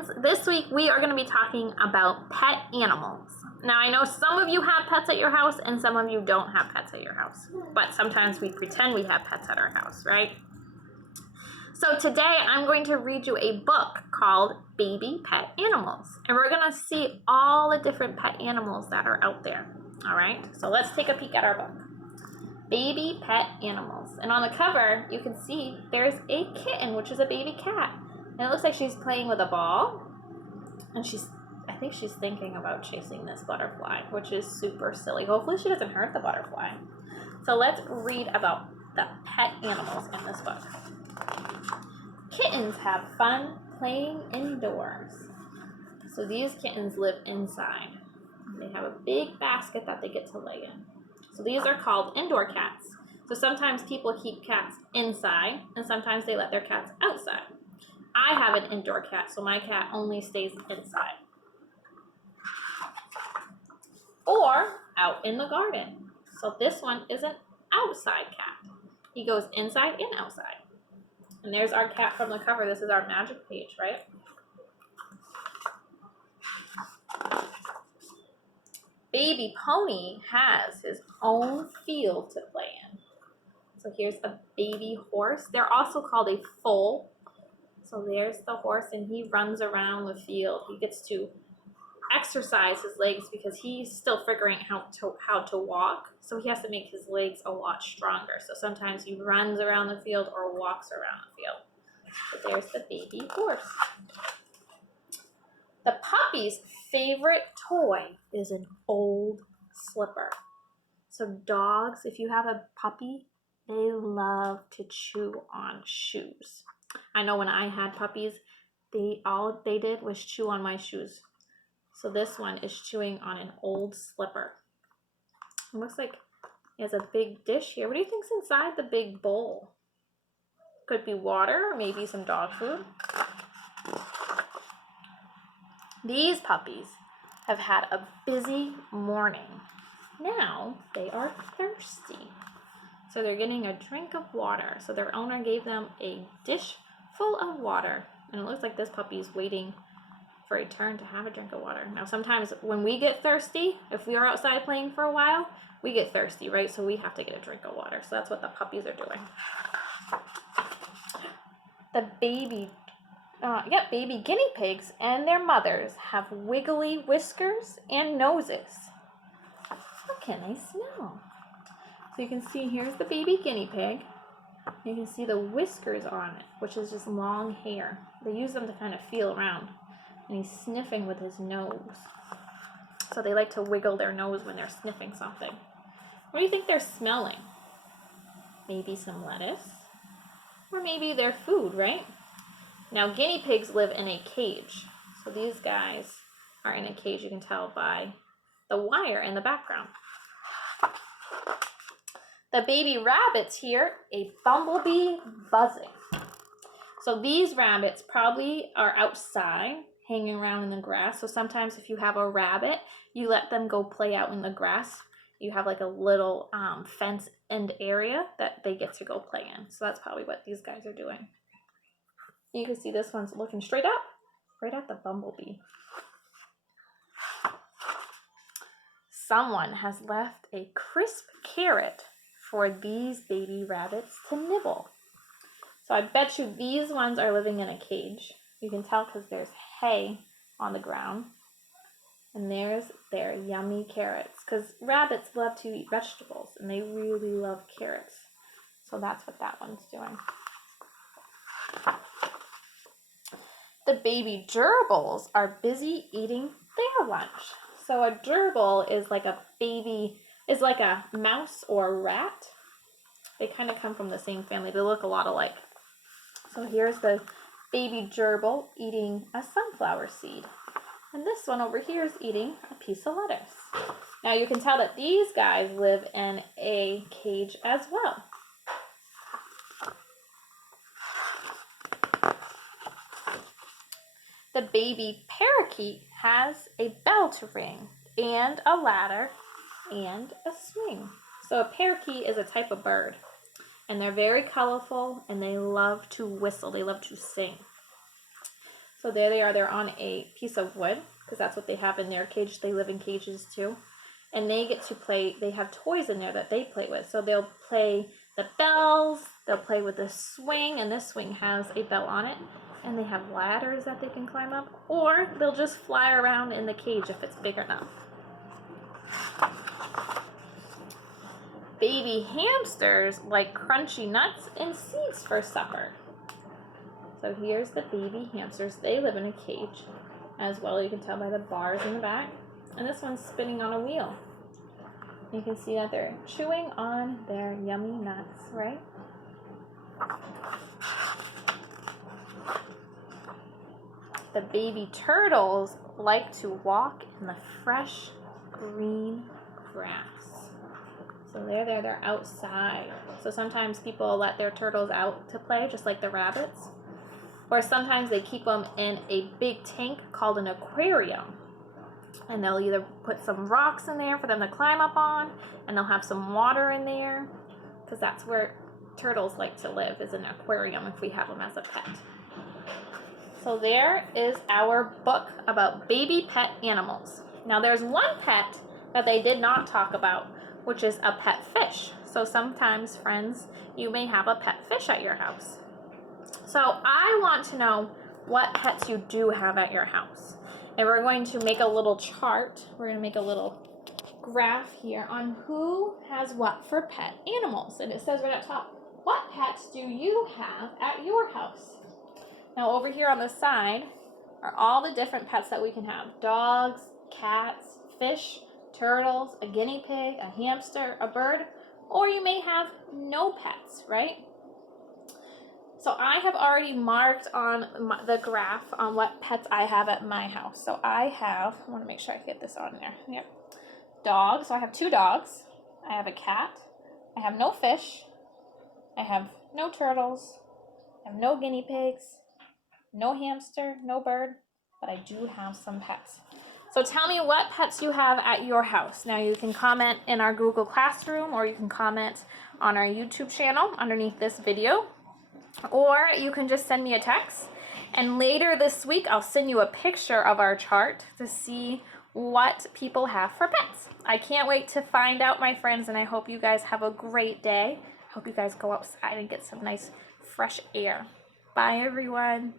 friends, this week we are going to be talking about pet animals. Now I know some of you have pets at your house and some of you don't have pets at your house, but sometimes we pretend we have pets at our house, right? So today I'm going to read you a book called Baby Pet Animals, and we're going to see all the different pet animals that are out there. All right, so let's take a peek at our book. Baby Pet Animals. And on the cover, you can see there's a kitten, which is a baby cat. And it looks like she's playing with a ball. And I think she's thinking about chasing this butterfly, which is super silly. Hopefully she doesn't hurt the butterfly. So let's read about the pet animals in this book. Kittens have fun playing indoors. So these kittens live inside. They have a big basket that they get to lay in. So these are called indoor cats. So sometimes people keep cats inside, and sometimes they let their cats outside. I have an indoor cat, so my cat only stays inside. Or out in the garden. So this one is an outside cat. He goes inside and outside. And there's our cat from the cover. This is our magic page, right? Baby Pony has his own field to play in. So here's a baby horse. They're also called a foal. So there's the horse, and he runs around the field. He gets to exercise his legs because he's still figuring out how to walk. So he has to make his legs a lot stronger. So sometimes he runs around the field or walks around the field. But there's the baby horse. The puppy's favorite toy is an old slipper. So dogs, if you have a puppy, they love to chew on shoes. I know when I had puppies, all they did was chew on my shoes. So this one is chewing on an old slipper. It looks like he has a big dish here. What do you think's inside the big bowl? Could be water or maybe some dog food. These puppies have had a busy morning. Now they are thirsty. So they're getting a drink of water. So their owner gave them a dish full of water. And it looks like this puppy is waiting for a turn to have a drink of water. Now sometimes when we get thirsty, if we are outside playing for a while, we get thirsty, right? So we have to get a drink of water. So that's what the puppies are doing. The baby guinea pigs and their mothers have wiggly whiskers and noses. What can they smell? So you can see here's the baby guinea pig. You can see the whiskers on it, which is just long hair. They use them to kind of feel around. And he's sniffing with his nose. So they like to wiggle their nose when they're sniffing something. What do you think they're smelling? Maybe some lettuce? Or maybe their food, right? Now guinea pigs live in a cage. So these guys are in a cage, you can tell by the wire in the background. The baby rabbits hear a bumblebee buzzing. So these rabbits probably are outside hanging around in the grass. So sometimes if you have a rabbit, you let them go play out in the grass. You have like a little fence end area that they get to go play in. So that's probably what these guys are doing. You can see this one's looking straight up, right at the bumblebee. Someone has left a crisp carrot for these baby rabbits to nibble. So I bet you these ones are living in a cage. You can tell because there's hay on the ground. And there's their yummy carrots. Because rabbits love to eat vegetables, and they really love carrots. So that's what that one's doing. The baby gerbils are busy eating their lunch. So a gerbil is like a mouse or a rat. They kind of come from the same family. They look a lot alike. So here's the baby gerbil eating a sunflower seed. And this one over here is eating a piece of lettuce. Now you can tell that these guys live in a cage as well. The baby parakeet has a bell to ring, and a ladder, and a swing. So a parakeet is a type of bird, and they're very colorful, and they love to whistle. They love to sing. So there they are, they're on a piece of wood, because that's what they have in their cage. They live in cages too. And they get to play, they have toys in there that they play with. So they'll play the bells, they'll play with the swing, and this swing has a bell on it. And they have ladders that they can climb up, or they'll just fly around in the cage if it's big enough. Baby hamsters like crunchy nuts and seeds for supper. So here's the baby hamsters. They live in a cage as well. You can tell by the bars in the back. And this one's spinning on a wheel. You can see that they're chewing on their yummy nuts, right? The baby turtles like to walk in the fresh green grass. So they're outside. So sometimes people let their turtles out to play, just like the rabbits. Or sometimes they keep them in a big tank called an aquarium. And they'll either put some rocks in there for them to climb up on, and they'll have some water in there, because that's where turtles like to live, is an aquarium if we have them as a pet. So there is our book about baby pet animals. Now there's one pet that they did not talk about, which is a pet fish. So sometimes, friends, you may have a pet fish at your house. So I want to know what pets you do have at your house. And we're going to make a little chart. We're going to make a little graph here on who has what for pet animals. And it says right up top, what pets do you have at your house? Now over here on the side are all the different pets that we can have. Dogs, cats, fish, turtles, a guinea pig, a hamster, a bird, or you may have no pets, right? So I have already marked on the graph on what pets I have at my house. So I want to make sure I get this on there. Yep. Dogs. So I have 2 dogs. I have a cat. I have no fish. I have no turtles. I have no guinea pigs. No hamster, no bird, but I do have some pets. So tell me what pets you have at your house. Now you can comment in our Google Classroom, or you can comment on our YouTube channel underneath this video. Or you can just send me a text, and later this week I'll send you a picture of our chart to see what people have for pets. I can't wait to find out, my friends, and I hope you guys have a great day. I hope you guys go outside and get some nice fresh air. Bye, everyone.